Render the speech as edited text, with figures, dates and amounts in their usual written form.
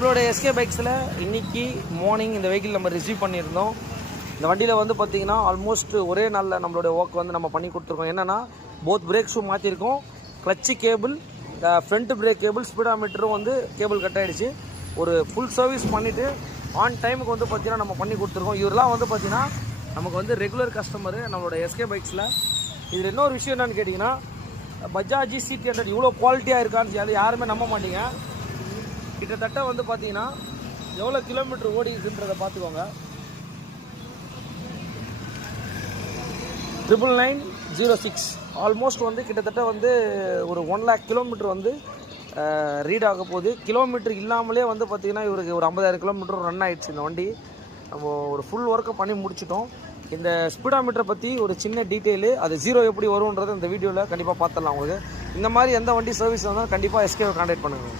நம்மளோட எஸ்கே பைக்ஸில் இன்றைக்கி மார்னிங் இந்த வெஹிக்கிள் நம்ம ரிசீவ் பண்ணியிருந்தோம். இந்த வண்டியில் வந்து பார்த்திங்கன்னா ஆல்மோஸ்ட் ஒரே நாளில் நம்மளோட ஒர்க் வந்து நம்ம பண்ணி கொடுத்துருக்கோம். என்னென்னா போத் பிரேக் ஷூ மாற்றிருக்கோம், clutch cable, front brake cable, ஸ்பீடாமீட்டரும் வந்து கேபிள் கட் ஆகிடுச்சு. ஒரு ஃபுல் சர்வீஸ் பண்ணிவிட்டு ஆன் டைமுக்கு வந்து பார்த்திங்கன்னா நம்ம பண்ணி கொடுத்துருக்கோம். இவரெலாம் வந்து பார்த்திங்கன்னா நமக்கு வந்து ரெகுலர் கஸ்டமரு நம்மளோட எஸ்கே பைக்ஸில். இதில் இன்னொரு விஷயம் என்னென்னு கேட்டிங்கன்னா, பஜாஜ் C300 இவ்வளோ குவாலிட்டியாக இருக்கான்னு சொல்லி யாருமே நம்ப மாட்டீங்க. கிட்டத்தட்ட வந்து பார்த்தீங்கன்னா எவ்வளோ கிலோமீட்டர் ஓடிதுன்றதை பார்த்துக்கோங்க. 99906 ஆல்மோஸ்ட் வந்து கிட்டத்தட்ட வந்து ஒரு 1 lakh கிலோமீட்டர் வந்து ரீட் ஆக போகுது. கிலோமீட்டர் இல்லாமலே வந்து பார்த்திங்கன்னா இவருக்கு ஒரு 50,000 கிலோமீட்டர் ரன் ஆகிடுச்சு இந்த வண்டி. நம்ம ஒரு ஃபுல் ஒர்க்கை பண்ணி முடிச்சிட்டோம். இந்த ஸ்பீடாமீட்டரை பற்றி ஒரு சின்ன டீட்டெயிலு, அது ஜீரோ எப்படி வரும்ன்றது இந்த வீடியோவில் கண்டிப்பாக பார்த்துடலாம். உங்களுக்கு இந்த மாதிரி எந்த வண்டி சர்வீஸ் வந்தாலும் கண்டிப்பாக எஸ்கேவை கான்டாக்ட் பண்ணுங்கள்.